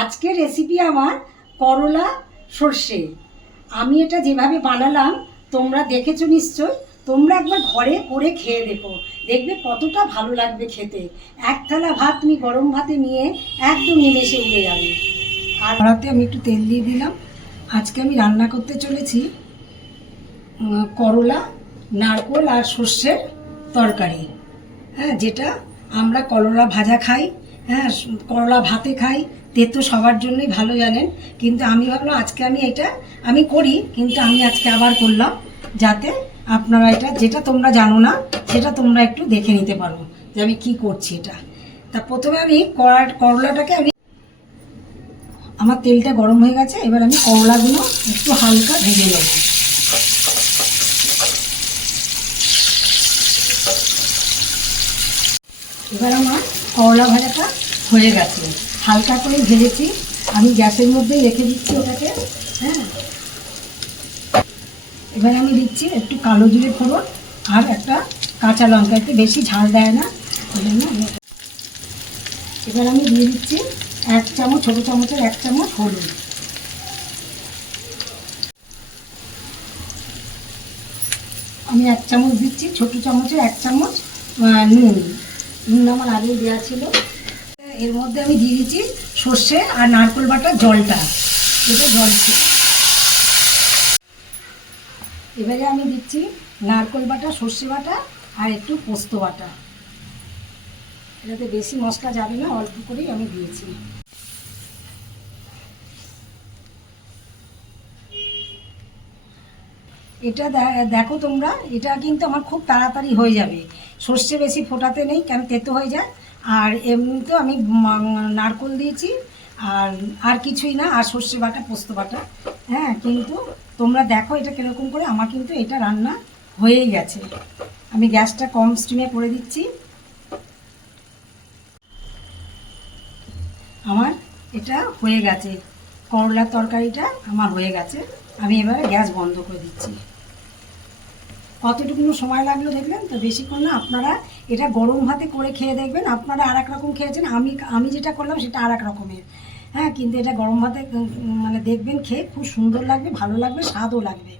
আজকের রেসিপি আমার করলা সর্ষে। আমি এটা যেভাবে বানালাম, তোমরা দেখেছ নিশ্চয় তোমরা একবার ঘরে করে খেয়ে দেখো। দেখবে কতটা ভালো লাগবে খেতে। এক থালা ভাত তুমি গরম ভাতে নিয়ে একদম নিমেষে উড়ে যাবে। আর কড়াতে আমি একটু তেল দিয়ে দিলাম। আজকে আমি রান্না করতে চলেছি করলা, নারকোল আর সর্ষের তরকারি। হ্যাঁ যেটা আমরা করলা ভাজা খাই। হ্যাঁ করলা ভাতে খাই তেতো সবার জন্যই ভালো জানেন। কিন্তু আমি ভাবলাম আজকে আমি এটা, আমি করি, কিন্তু আমি আজকে আবার করলাম, যাতে আপনারা এটা, যেটা তোমরা জানো না, সেটা তোমরা একটু দেখে নিতে পারো যে আমি কি করছি এটা। তা প্রথমে আমি কড়া, করলাটাকে আমি, আমার তেলটা গরম হয়ে গেছে, এবার আমি করলাগুলো একটু হালকা ভেজে নেব। এবার আমার করলা ভাজাটা হয়ে গেছে। হালকা করে ভেজেছি। আমি গ্যাসের মধ্যেই রেখে দিচ্ছি ওটাকে হ্যাঁ। এবার আমি দিচ্ছি একটু কালো জিরে ফোড়ন আর একটা কাঁচা লঙ্কা। একটু বেশি ঝাল দেয় না, ওই জন্য এবার আমি দিয়ে দিচ্ছি এক চামচ, ছোটো চামচের এক চামচ হলুদ। আমি এক চামচ দিচ্ছি, ছোটো চামচের এক চামচ নুন। নুন আমার আগেই দেওয়া ছিল। এর মধ্যে আমি দিয়ে দিচ্ছি সর্ষে আর নারকোল বাটার জলটা। এটা জল। এবারে আমি দিচ্ছি নারকোল বাটা, সর্ষে বাটা আর একটু পোস্ত বাটা। এটাতে বেশি মশলা যাবে না, অল্প করেই আমি দিয়েছি। এটা দেখো তোমরা, এটা কিন্তু আমার খুব তাড়াতাড়ি হয়ে যাবে। সর্ষে বেশি ফোটাতে নেই, কেন তেতো হয়ে যায়। আর এমনিতেও আমি নারকোল দিয়েছি, আর আর কিছুই না, আর সর্ষে বাটা, পোস্ত বাটা। হ্যাঁ কিন্তু তোমরা দেখো এটা কীরকম করে, আমার কিন্তু এটা রান্না হয়েই গেছে। আমি গ্যাসটা কম স্টিমে করে দিচ্ছি। আমার এটা হয়ে গেছে। করলার তরকারিটা আমার হয়ে গেছে। আমি এবারে গ্যাস বন্ধ করে দিচ্ছি। কতটুকু সময় লাগল দেখবেন তো বেশিক্ষণ না, আপনারা এটা গরম ভাতে করে খেয়ে দেখবেন। আপনারা আর রকম খেয়েছেন, আমি আমি যেটা করলাম সেটা আর এক রকমের হ্যাঁ কিন্তু এটা গরম ভাতে মানে দেখবেন খেয়ে খুব সুন্দর লাগবে, ভালো লাগবে, স্বাদও লাগবে।